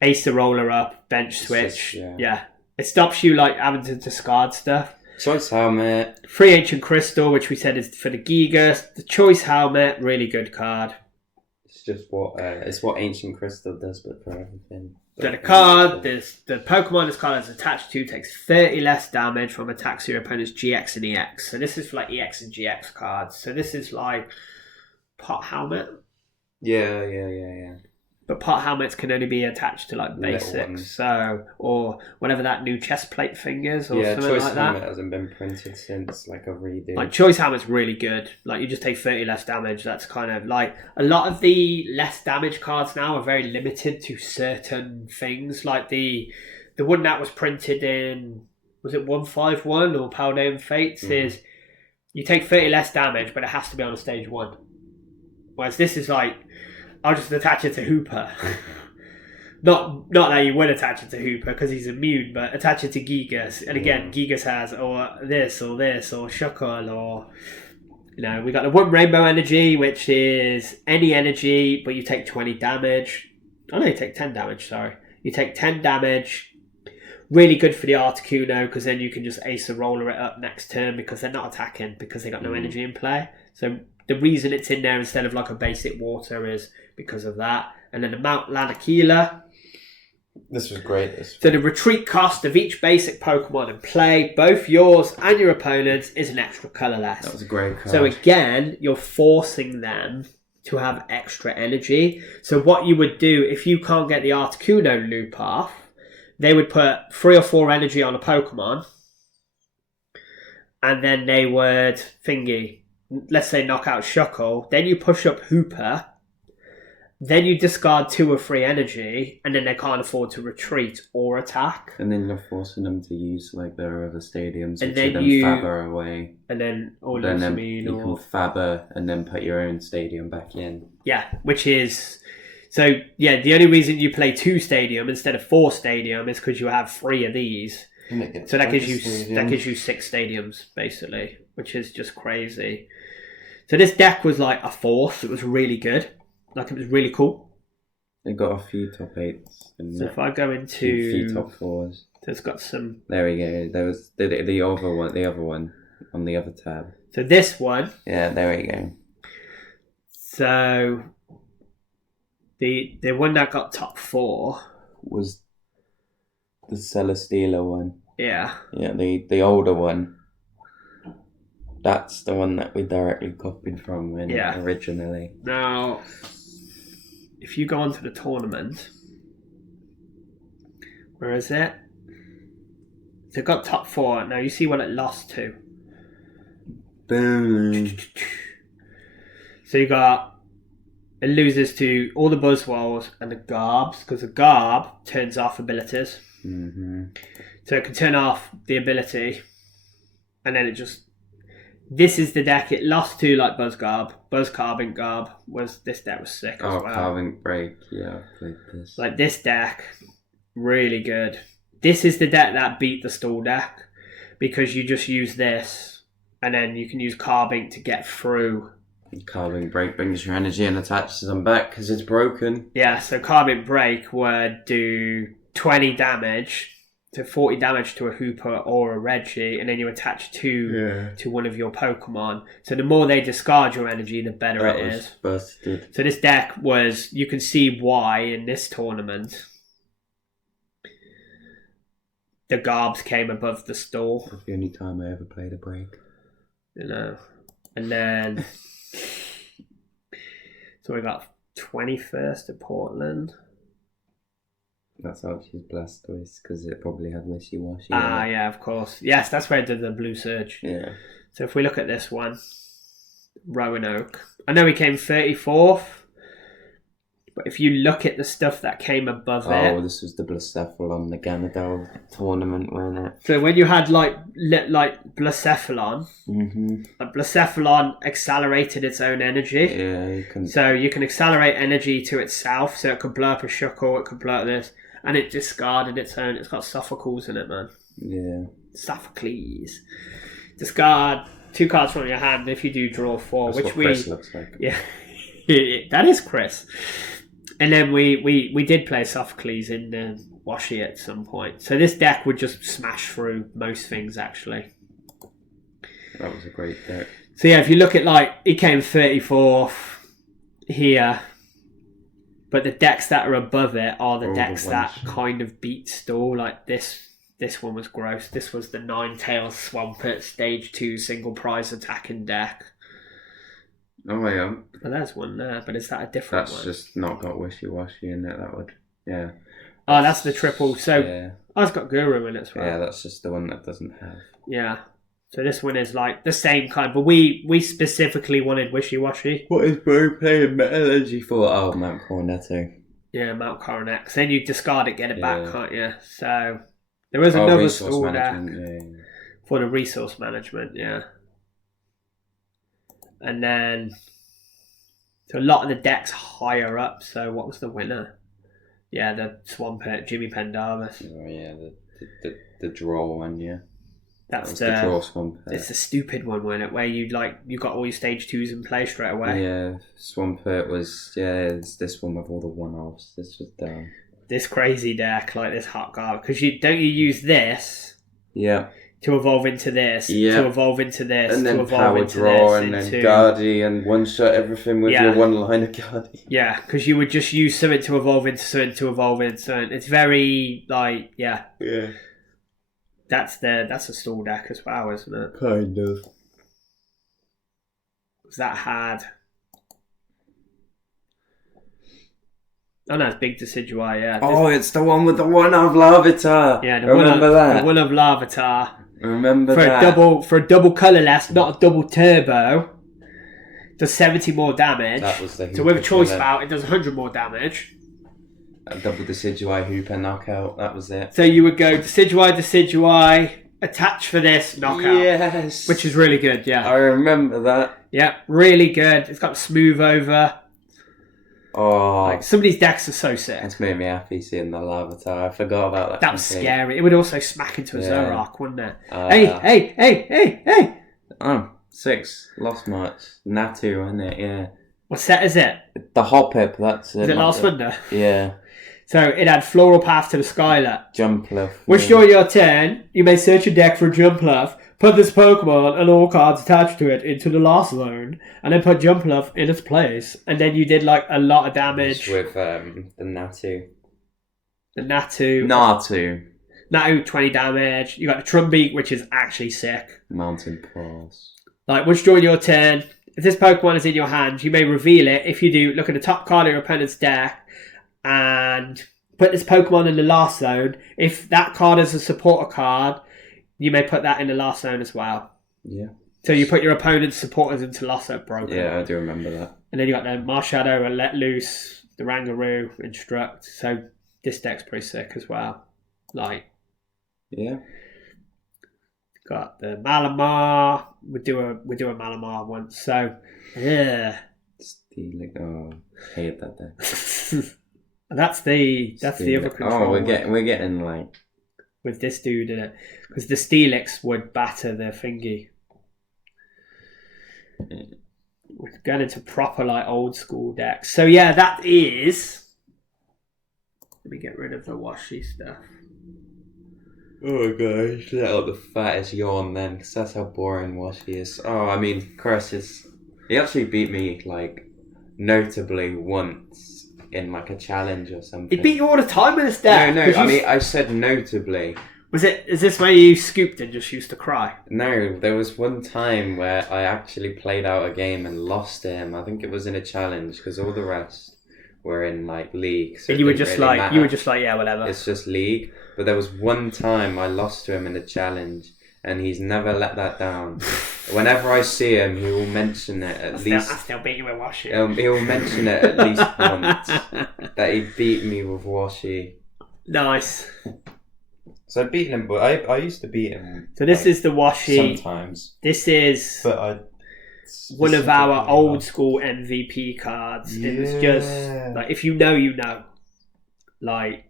Ace the roller up, bench switch. Yeah. It stops you like having to discard stuff. Choice Helmet. 3 Ancient Crystal, which we said is for the Gigas. The Choice Helmet, really good card. It's just what Ancient Crystal does, but for everything. So the card, the Pokemon this card is attached to takes 30 less damage from attacks to your opponent's GX and EX. So this is for like EX and GX cards. So this is like Pot Helmet. Yeah. But Pot Helmets can only be attached to like basics. So, or whatever that new chest plate thing is, or something Choice like Helmet that. hasn't been printed since like a redo. Like Choice Helmet's really good. Like you just take 30 less damage. That's kind of like a lot of the less damage cards now are very limited to certain things. Like the one that was printed in, was it 151 or Paldean Fates, is you take 30 less damage, but it has to be on a stage 1. Whereas this is like, I'll just attach it to Hooper. Not that you would attach it to Hooper because he's immune, but attach it to Gigas. And again, Gigas has or this or Shuckle or... we got the 1 Rainbow Energy, which is any energy, but you take 20 damage. Oh no, you take 10 damage, sorry. You take 10 damage. Really good for the Articuno because then you can just Ace a Roller it up next turn because they're not attacking because they got no energy in play. So the reason it's in there instead of like a basic water is because of that. And then the Mount Lanakila. This was great. So the retreat cost of each basic Pokemon in play, both yours and your opponent's, is an extra colourless. That was a great card. So again, you're forcing them to have extra energy. So what you would do, if you can't get the Articuno loop off, they would put 3 or 4 energy on a Pokemon, and then they would let's say knock out Shuckle, then you push up Hooper, then you discard 2 or 3 energy, and then they can't afford to retreat or attack. And then you're forcing them to use like their other stadiums, and which then then Faber away. And then you can Faber and then put your own stadium back in. Yeah, which is... So, yeah, the only reason you play 2 stadium instead of 4 stadium is because you have 3 of these. So that gives you 6 stadiums, basically, which is just crazy. So this deck was like a force. It was really good. Like, it was really cool. It got a few top 8s. So if I go into... A few top 4s. So it's got some... There we go. There was the other one on the other tab. So this one... Yeah, there we go. So... The one that got top 4 was the Celesteela one. Yeah. Yeah, the older one. That's the one that we directly copied from originally. Now, if you go onto the tournament, where is it? So it got top 4. Now you see what it lost to. Boom. So you got, it loses to all the Buzzwoles and the Garbs, because the Garb turns off abilities. Mm-hmm. So it can turn off the ability, and then it just... This is the deck it lost to, like Buzzgarb. Buzzcarbink Garb this deck was sick as well. Carving Break, yeah, I played this. Like this deck, really good. This is the deck that beat the stall deck, because you just use this, and then you can use Carbink to get through. Carving Break brings your energy and attaches them back because it's broken. Yeah, so Carbink Break would do 20 damage to 40 damage to a Hooper or a Reggie, and then you attach 2 to one of your Pokemon. So the more they discard your energy, the better it is. Busted. So this deck was, you can see why in this tournament the Garbs came above the stall. That's the only time I ever played a break. You know. And then so we got 21st at Portland. That's how she's Blastoise, because it probably had Wishiwashi. Yeah, of course. Yes, that's where it did the Blue Surge. Yeah. So if we look at this one, Roanoke. I know he came 34th, but if you look at the stuff that came above it... Oh, this was the Blacephalon, the Ganondorf tournament, wasn't it? So when you had like Blacephalon, Blacephalon accelerated its own energy. Yeah, you can... So you can accelerate energy to itself, so it could blow up a Shuckle, it could blow up this, and it discarded its own. It's got Sophocles in it, man. Yeah. Sophocles. Discard 2 cards from your hand if you do draw 4, That's which what we... Chris looks like. Yeah. That is Chris. And then we did play Sophocles in the Washi at some point. So this deck would just smash through most things, actually. That was a great deck. So yeah, if you look at like, he came 34th here, but the decks that are above it are the decks that kind of beat stall. Like this one was gross. This was the Ninetales Swampert Stage 2 single prize attacking deck. Oh, yeah. Well, there's one there, but is that a different one? That's just not got Wishiwashi in it, that would... Yeah. Oh, that's the triple. So, yeah. Oh, it's got Guru in it as well. Yeah, that's just the one that doesn't have. Yeah. So this one is like the same kind, but we specifically wanted Wishiwashi. What is Bro playing Metal Energy for? Oh, Mount Cornetto. Yeah, Mount Coronet. Then you discard it, get it back, can't you? So there was another stall deck for the resource management, yeah. And then so a lot of the decks higher up. So what was the winner? Yeah, the Swampert, Jimmy Pendarvis. Oh yeah, the draw one, yeah. That's the draw Swampert. It's the stupid one, wasn't it? Where you got all your stage 2s in play straight away. Yeah, Swampert was it's this one with all the one-offs. This was dumb. This crazy deck, like this hot guard, because you use this. Yeah. To evolve into this, to evolve into this, and then to evolve power into draw, this, and then Guardy, and one-shot everything with your one-liner Guardy. Yeah, because you would just use something to evolve into something to evolve into something. It's very, like, yeah. Yeah. That's a stall deck as well, isn't it? Kind of. Was that had... Oh no, it's Big Decidueye, yeah. It's the one with the one of Larvitar. Yeah, the one of Larvitar. Remember for that. For a double colourless, not a double turbo, does 70 more damage. That was the so with a choice spout, it does 100 more damage. A double Decidueye Hooper knockout, that was it. So you would go Decidueye, attach for this, knockout. Yes. Which is really good, yeah. I remember that. Yeah, really good. It's got smooth over. Oh. Like, some of these decks are so sick. It's made me happy seeing the Larvitar. I forgot about that. That was scary. It would also smack into a Zoroark, wouldn't it? Hey! Oh, 6. Lost March. Natu, isn't it? Yeah. What set is it? The Hoppip, that's it. Is it Last Thunder? Yeah. So it had Floral Path to the Skylar. Jumpluff. Which during your turn, you may search your deck for a Jumpluff, put this Pokemon and all cards attached to it into the last zone, and then put Jumpluff in its place. And then you did like a lot of damage. With the Natu. The Natu. Natu, 20 damage. You got the Trumbeak, which is actually sick. Mountain Paws. Like, which during your turn, if this Pokemon is in your hand, you may reveal it. If you do, look at the top card of your opponent's deck and put this Pokemon in the last zone. If that card is a supporter card, you may put that in the last zone as well. Yeah. So you put your opponent's supporters into last zone broken. Yeah, I do remember that. And then you got the Marshadow and Let Loose, the Rangaroo, Instruct. So this deck's pretty sick as well. Like, yeah. Got the Malamar. We do a Malamar once. So yeah. Oh, I hate that deck. And that's the other control. Oh, we're getting like with this dude in it, because the Steelix would batter the thingy. We're going into proper like old school decks. So yeah, that is. Let me get rid of the washy stuff. Oh gosh, let out the fattest yawn then, because that's how boring Washi is. Oh, I mean, Chris he actually beat me like notably once in like a challenge or something. He beat you all the time with this deck. No, I mean I said notably. Is this where you scooped and just used to cry? No, there was one time where I actually played out a game and lost to him. I think it was in a challenge because all the rest were in like league. So and you were just really like, yeah, whatever. It's just league. But there was one time I lost to him in a challenge, and he's never let that down. Whenever I see him, he will mention it at least. I still beat you with Washi. He will mention it at least once that he beat me with Washi. Nice. So I beat him, but I used to beat him. So this is the Washi. Sometimes. This is one of our old school MVP cards. Yeah. It was just like, if you know, you know. Like,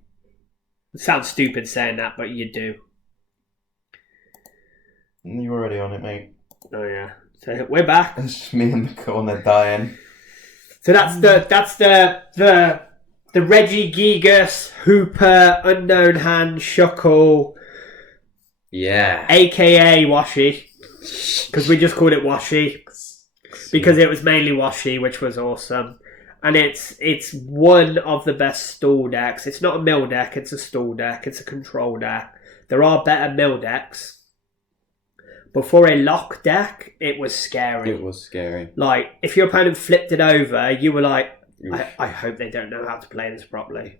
it sounds stupid saying that, but you do. You're already on it, mate. Oh yeah. So we're back. It's just me in the corner dying. So that's the Reggie Gigas, Hooper, Unknown Hand, Shuckle. Yeah. AKA Washi. Because we just called it Washi. Because it was mainly Washi, which was awesome. And it's one of the best stall decks. It's not a mill deck, it's a stall deck, it's a control deck. There are better mill decks. But for a lock deck, it was scary. It was scary. Like, if your opponent flipped it over, you were like, I hope they don't know how to play this properly.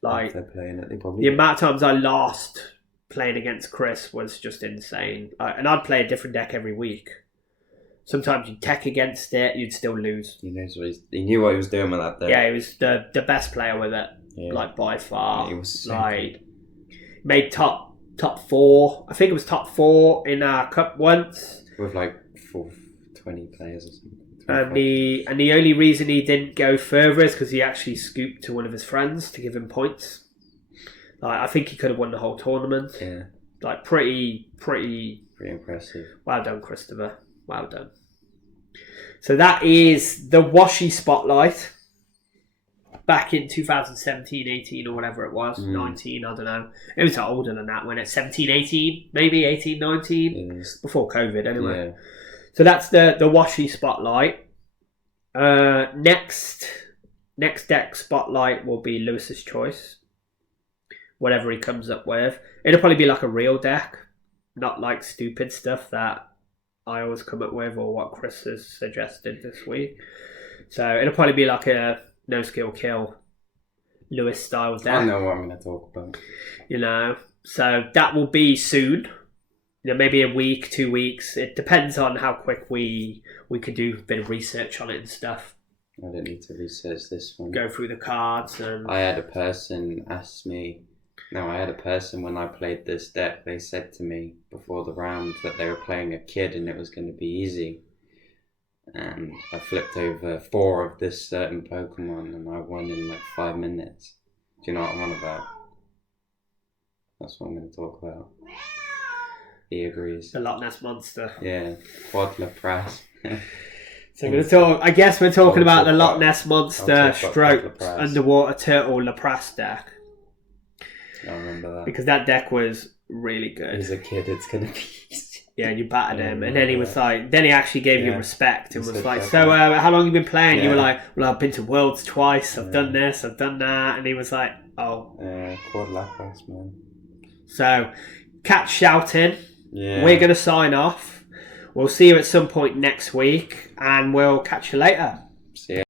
Like, if they're playing it, they probably the amount of times I lost playing against Chris was just insane. And I'd play a different deck every week. Sometimes you'd tech against it, you'd still lose. He knew what he was doing with that deck. Yeah, he was the best player with it, like by far. Yeah, he was like made top 4. I think it was top 4 in our cup once. With like 20 players or something. And the only reason he didn't go further is because he actually scooped to one of his friends to give him points. Like, I think he could have won the whole tournament. Yeah. Like, pretty impressive. Well done, Christopher. Well done. So that is the Washi Spotlight. Back in 2017, 18 or whatever it was. 19, I don't know. It was older than that when it's 17, 18, maybe 18, 19. Yes. Before COVID, anyway. Yeah. So that's the Washi Spotlight. Next deck Spotlight will be Lewis's choice. Whatever he comes up with. It'll probably be like a real deck. Not like stupid stuff that I always come up with or what Chris has suggested this week. So it'll probably be like a no skill kill Lewis style deck. I know what I'm going to talk about. You know, so that will be soon. You know, maybe a week, 2 weeks. It depends on how quick we could do a bit of research on it and stuff. I don't need to research this one. Go through the cards and. I had a person when I played this deck, they said to me before the round that they were playing a kid and it was going to be easy. And I flipped over 4 of this certain Pokemon and I won in like 5 minutes. Do you know what I'm on about? That's what I'm going to talk about. He agrees. The Loch Ness Monster. Yeah, Quad Lapras. So I guess we're talking about the Loch Ness Monster stroke underwater turtle Lapras deck. I remember that. Because that deck was really good. He's a kid, it's going to be easy. Yeah, and you battered him. And then he was like, then he actually gave you respect and was like, so how long have you been playing? You were like, well, I've been to Worlds twice. I've done this, I've done that. And he was like, oh. Quad Lapras, man. So, catch shouting. Yeah. We're going to sign off. We'll see you at some point next week, and we'll catch you later.